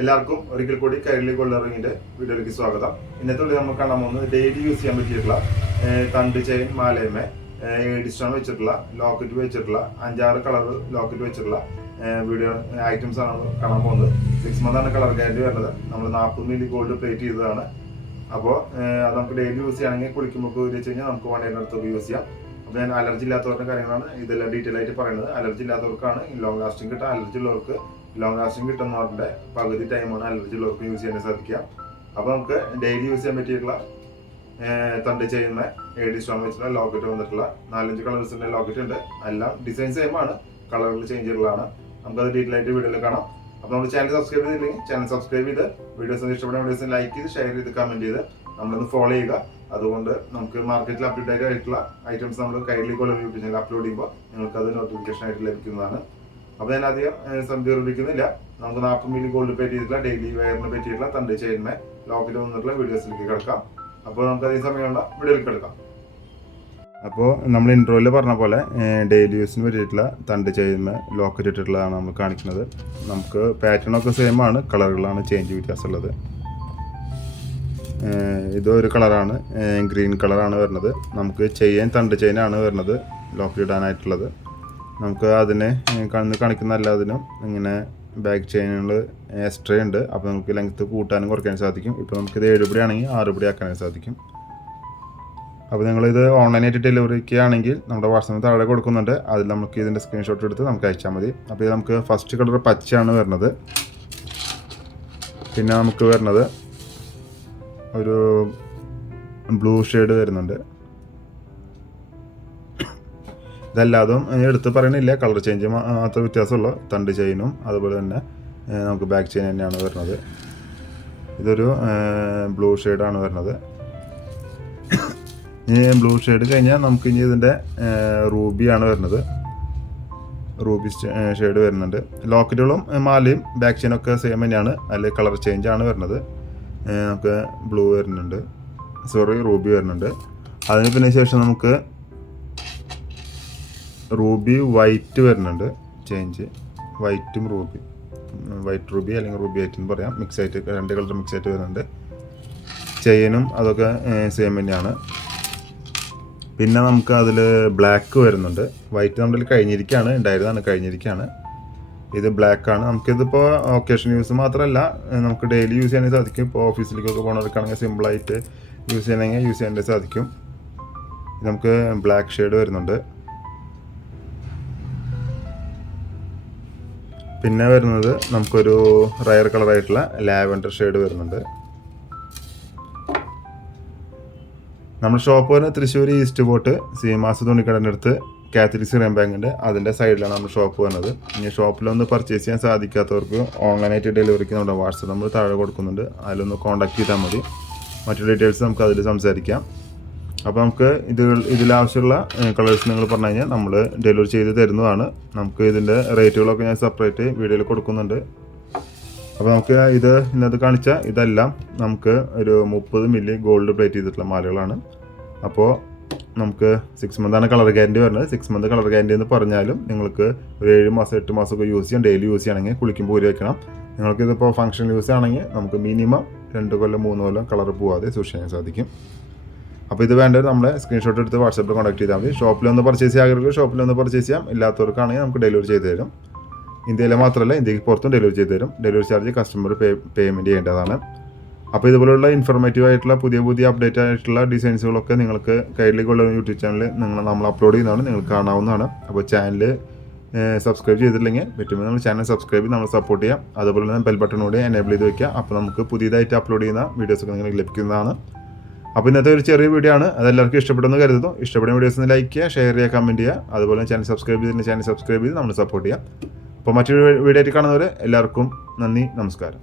എല്ലാവർക്കും ഒരിക്കൽ കൂടി കൈരളി ഗോൾഡ് റിങ്ങിന്റെ വീഡിയോയിലേക്ക് സ്വാഗതം. ഇന്നത്തെ വീഡിയോ നമ്മൾ കാണാൻ പോകുന്നത് ഡെയിലി യൂസ് ചെയ്യാൻ പറ്റിയിട്ടുള്ള തണ്ട് ചെയിൻ മാലയമേ ഏഡി സ്റ്റോൺ വെച്ചിട്ടുള്ള ലോക്കറ്റ് വെച്ചിട്ടുള്ള 5-6 കളർ ലോക്കറ്റ് വെച്ചിട്ടുള്ള വീഡിയോ ഐറ്റംസ് ആണ് കാണാൻ പോകുന്നത്. 6 മന്താണ് കളർ ഗ്യാരണ്ടി വരുന്നത്. നമ്മൾ 40 മില്ലി ഗോൾഡ് പ്ലേറ്റ് ചെയ്തതാണ്. അപ്പോൾ അത് നമുക്ക് ഡെയിലി യൂസ് ചെയ്യണമെങ്കിൽ കുളിക്കുമ്പോൾ വെച്ച് കഴിഞ്ഞാൽ നമുക്ക് വണ്ടിയുടെ യൂസ് ചെയ്യാം. അപ്പോൾ ഞാൻ അലർജി ഇല്ലാത്തവരുടെ കാര്യങ്ങളാണ് ഇതെല്ലാം ഡീറ്റെയിൽ ആയിട്ട് പറയുന്നത്. അലർജി ഇല്ലാത്തവർക്കാണ് ലോങ് ലാസ്റ്റിംഗ് കിട്ടുക. അലർജി ഉള്ളവർക്ക് ലോങ് ലാസ്റ്റിംഗ് കിട്ടുന്നവരുടെ പകുതി ടൈമാണ് അലർജി ഉള്ളവർക്ക് യൂസ് ചെയ്യാൻ സാധിക്കുക. അപ്പോൾ നമുക്ക് ഡെയിലി യൂസ് ചെയ്യാൻ പറ്റിയിട്ടുള്ള തണ്ട് ചെയ്യുന്ന ഏഡി സ്റ്റോൺ വെച്ചിട്ടുള്ള ലോക്കറ്റ് വന്നിട്ടുള്ള 4-5 കളേഴ്സിൻ്റെ ലോക്കറ്റ് ഉണ്ട്. എല്ലാം ഡിസൈൻ സെയിം ആണ്, കളറുകൾ ചേഞ്ച് ചെയ്തിട്ടുള്ളതാണ്. നമുക്കത് ഡീറ്റെയിൽ ആയിട്ട് വീഡിയോയിൽ കാണാം. അപ്പോൾ നമ്മുടെ ചാനൽ സബ്സ്ക്രൈബ് ചെയ്തില്ലെങ്കിൽ ചാനൽ സബ്സ്ക്രൈബ് ചെയ്ത് വീഡിയോസ് ഇഷ്ടപ്പെടുന്ന വീഡിയോസ് ലൈക്ക് ചെയ്ത് ഷെയർ ചെയ്ത് കമൻറ്റ് ചെയ്ത് നമ്മളൊന്ന് ഫോളോ ചെയ്യുക. അതുകൊണ്ട് നമുക്ക് മാർക്കറ്റിൽ അപ്ഡേറ്റ് ആയിട്ടുള്ള ഐറ്റംസ് നമ്മൾ Kairali gold YouTube channel upload ചെയ്യുമ്പോൾ നിങ്ങൾക്ക് അത് നോട്ടിഫിക്കേഷൻ ആയിട്ട് ലഭിക്കുന്നതാണ്. അപ്പോൾ ഞാൻ അധികം ദീർഘിപ്പിക്കുന്നില്ല. നമുക്ക് 40 മില്ലി ഗോൾഡ് പേ ചെയ്തിട്ടുള്ള ഡെയിലി വെയറിന് പറ്റിയിട്ടുള്ള തണ്ട് ചെയിന്മേ ലോക്കറ്റ് വന്നിട്ടുള്ള വീഡിയോസിലേക്ക് കിടക്കാം. അപ്പോൾ നമുക്ക് അതേ സമയമുള്ള വീഡിയോയിലേക്ക് കിടക്കാം. അപ്പോൾ നമ്മൾ ഇൻട്രോയിൽ പറഞ്ഞ പോലെ ഡെയിലി യൂസിന് പറ്റിയിട്ടുള്ള തണ്ട് ചെയിന്മേ ലോക്കറ്റ് ഇട്ടിട്ടുള്ളതാണ് നമ്മൾ കാണിക്കുന്നത്. നമുക്ക് പാറ്റേൺ ഒക്കെ സെയിം ആണ്, കളറുകളാണ് ചേഞ്ച് വ്യത്യാസമുള്ളത്. ഇതൊരു കളറാണ്, ഗ്രീൻ കളറാണ് വരുന്നത്. നമുക്ക് ചെയിൻ തണ്ട് ചെയിനാണ് വരുന്നത് ലോക്കറ്റ് ഇടാനായിട്ടുള്ളത്. നമുക്ക് അതിനെ കാണിക്കുന്ന എല്ലാത്തിനും ഇങ്ങനെ ബാക്ക് ചെയിനുകൾ എക്സ്ട്രാ ഉണ്ട്. അപ്പോൾ നമുക്ക് ലെങ്ത്ത് കൂട്ടാനും കുറയ്ക്കാനും സാധിക്കും. ഇപ്പോൾ നമുക്കിത് 7 പടി ആണെങ്കിൽ 6 പടി ആക്കാനും സാധിക്കും. അപ്പോൾ നിങ്ങളിത് ഓൺലൈനായിട്ട് ഡെലിവറിക്ക് ആണെങ്കിൽ നമ്മുടെ വാട്സാപ്പിൽ താഴെ കൊടുക്കുന്നുണ്ട്. അതിൽ നമുക്ക് ഇതിൻ്റെ സ്ക്രീൻഷോട്ട് എടുത്ത് നമുക്ക് അയച്ചാൽ മതി. അപ്പോൾ ഇത് നമുക്ക് ഫസ്റ്റ് കളർ പച്ചയാണ് വരുന്നത്. പിന്നെ നമുക്ക് വരുന്നത് ഒരു ബ്ലൂ ഷെയ്ഡ് വരുന്നുണ്ട്. ഇതല്ലാതും എടുത്ത് പറയണില്ല, കളർ ചേഞ്ച് മാത്രം വ്യത്യാസമുള്ള തണ്ട് ചെയിനും അതുപോലെ തന്നെ നമുക്ക് ബാക്ക് ചെയിൻ തന്നെയാണ് വരുന്നത്. ഇതൊരു ബ്ലൂ ഷെയ്ഡാണ് വരുന്നത്. ഇനി ബ്ലൂ ഷെയ്ഡ് കഴിഞ്ഞാൽ നമുക്ക് ഇനി ഇതിൻ്റെ റൂബിയാണ് വരുന്നത്. റൂബി ഷെയ്ഡ് വരുന്നുണ്ട്. ലോക്കറ്റുകളും മാലയും ബാക്ക് ചെയിനൊക്കെ സെയിം തന്നെയാണ്. അതിൽ കളർ ചേഞ്ച് ആണ് വരുന്നത്. നമുക്ക് ബ്ലൂ വരുന്നുണ്ട്, റൂബി വരുന്നുണ്ട്. അതിന് പിന്നെ ശേഷം നമുക്ക് റൂബി വൈറ്റ് വരുന്നുണ്ട്. ചേഞ്ച് വൈറ്റും റൂബി, വൈറ്റ് റൂബി അല്ലെങ്കിൽ റൂബി വൈറ്റ് എന്ന് പറയാം. മിക്സ് ആയിട്ട് 2 കളർ മിക്സ് ആയിട്ട് വരുന്നുണ്ട്. ചെയിനും അതൊക്കെ സെയിം തന്നെയാണ്. പിന്നെ നമുക്ക് അതിൽ ബ്ലാക്ക് വരുന്നുണ്ട്. വൈറ്റ് നമ്മളിൽ കഴിഞ്ഞിരിക്കുകയാണ്, ഉണ്ടായിരുന്നതാണ് കഴിഞ്ഞിരിക്കുകയാണ്. ഇത് ബ്ലാക്കാണ്. നമുക്കിതിപ്പോൾ ഒക്കേഷൻ യൂസ് മാത്രമല്ല, നമുക്ക് ഡെയിലി യൂസ് ചെയ്യാൻ സാധിക്കും. ഇപ്പോൾ ഓഫീസിലേക്കൊക്കെ പോകണമെടുക്കുകയാണെങ്കിൽ സിമ്പിളായിട്ട് യൂസ് ചെയ്യണമെങ്കിൽ യൂസ് ചെയ്യാൻ സാധിക്കും. നമുക്ക് ബ്ലാക്ക് ഷെയ്ഡ് വരുന്നുണ്ട്. പിന്നെ വരുന്നത് നമുക്കൊരു റയർ കളറായിട്ടുള്ള ലാവൻഡർ ഷെയ്ഡ് വരുന്നുണ്ട്. നമ്മുടെ ഷോപ്പ് വരുന്നത് തൃശ്ശൂർ ഈസ്റ്റ് പോർട്ട് സീമാസ് തുണിക്കടൻ്റെ അടുത്ത് കാത്തലിക് സിറിയൻ ബാങ്ക് ഉണ്ട്. അതിൻ്റെ സൈഡിലാണ് നമ്മുടെ ഷോപ്പ് വരുന്നത്. ഇനി ഷോപ്പിലൊന്ന് പർച്ചേസ് ചെയ്യാൻ സാധിക്കാത്തവർക്ക് ഓൺലൈനായിട്ട് ഡെലിവറിക്ക് നമ്മുടെ വാട്സപ്പ് നമ്പർ താഴെ കൊടുക്കുന്നുണ്ട്. അതിലൊന്ന് കോൺടാക്ട് ചെയ്താൽ മതി. മറ്റു ഡീറ്റെയിൽസ് നമുക്ക് അതിൽ സംസാരിക്കാം. അപ്പോൾ നമുക്ക് ഇതിലാവശ്യമുള്ള കളേഴ്സ് നിങ്ങൾ പറഞ്ഞു കഴിഞ്ഞാൽ നമ്മൾ ഡെലിവറി ചെയ്ത് തരുന്നതാണ്. നമുക്ക് ഇതിൻ്റെ റേറ്റുകളൊക്കെ ഞാൻ സെപ്പറേറ്റ് വീഡിയോയിൽ കൊടുക്കുന്നുണ്ട്. അപ്പോൾ നമുക്ക് ഇന്നത്തെ കാണിച്ച ഇതെല്ലാം നമുക്ക് ഒരു 30 മില്ലി ഗോൾഡ് പ്ലേറ്റ് ചെയ്തിട്ടുള്ള മാലകളാണ്. അപ്പോൾ നമുക്ക് 6 മന്താണ് കളർ ഗ്യാരണ്ടി വരുന്നത്. 6 മന്ത് കളർ ഗ്യാരണ്ടി എന്ന് പറഞ്ഞാലും നിങ്ങൾക്ക് ഒരു 7 മാസം 8 മാസമൊക്കെ യൂസ് ചെയ്യാം. ഡെയിലി യൂസ് ചെയ്യണമെങ്കിൽ കുളിക്കുമ്പോൾ ഊരി വയ്ക്കണം. നിങ്ങൾക്കിതിപ്പോൾ ഫംഗ്ഷൻ യൂസ് ആണെങ്കിൽ നമുക്ക് മിനിമം 2 കൊല്ലം 3 കൊല്ലം കളർ പോവാതെ സൂക്ഷിക്കാൻ സാധിക്കും. അപ്പോൾ ഇത് വേണ്ടവർ നമ്മളെ സ്ക്രീൻഷോട്ട് എടുത്ത് വാട്സാപ്പിൽ കോൺടാക്ട് ചെയ്താൽ മതി. ഷോപ്പിലൊന്ന് പർച്ചേസ് ചെയ്യാൻ ഷോപ്പിലൊന്ന് പർച്ചേസ് ചെയ്യാം. ഇല്ലാത്തവർക്കാണെങ്കിൽ നമുക്ക് ഡെലിവറി ചെയ്ത് തരും. ഇന്ത്യയിലെ മാത്രമല്ല, ഇന്ത്യക്ക് പുറത്തും ഡെലിവറി ചെയ്ത് തരും. ഡെലിവറി ചാർജ് കസ്റ്റമർ പേയ്മെൻറ്റ് ചെയ്യേണ്ടതാണ്. അപ്പോൾ ഇതുപോലുള്ള ഇൻഫോർമേറ്റീവ് ആയിട്ടുള്ള പുതിയ അപ്ഡേറ്റ് ആയിട്ടുള്ള ഡിസൈൻസുകളൊക്കെ നിങ്ങൾക്ക് കൈരളി ഗോൾഡ് യൂട്യൂബ് ചാനലിൽ നമ്മൾ അപ്ലോഡ് ചെയ്യുന്നതാണ്, നിങ്ങൾക്ക് കാണാവുന്നതാണ്. അപ്പോൾ ചാനൽ സബ്സ്ക്രൈബ് ചെയ്തിട്ടില്ലെങ്കിൽ പറ്റുമ്പോൾ നമ്മൾ ചാനൽ സബ്സ്ക്രൈബ് ചെയ്ത് നമ്മൾ സപ്പോർട്ട് ചെയ്യാം. അതുപോലെ തന്നെ ബെൽ ബട്ടൺ കൂടി എനേബിൾ ചെയ്ത് വയ്ക്കുക. അപ്പോൾ നമുക്ക് പുതിയതായിട്ട് അപ്ലോഡ് ചെയ്യുന്ന വീഡിയോസൊക്കെ നിങ്ങൾക്ക് ലഭിക്കുന്നതാണ്. അപ്പോൾ ഇന്നത്തെ ഒരു ചെറിയ വീഡിയോ ആണ്, അതെല്ലാവർക്കും ഇഷ്ടപ്പെടുന്നു കരുതുന്നു. ഇഷ്ടപ്പെടുന്ന വീഡിയോസ് ലൈക്ക് ചെയ്യുക, ഷെയർ ചെയ്യുക, കമൻറ്റ് ചെയ്യുക. അതുപോലെ ചാനൽ സബ്സ്ക്രൈബ് ചെയ്ത് നമ്മൾ സപ്പോർട്ട് ചെയ്യാം. അപ്പോൾ മറ്റൊരു വീഡിയോ ആയിട്ട് കാണുന്നവരെ എല്ലാവർക്കും നന്ദി, നമസ്കാരം.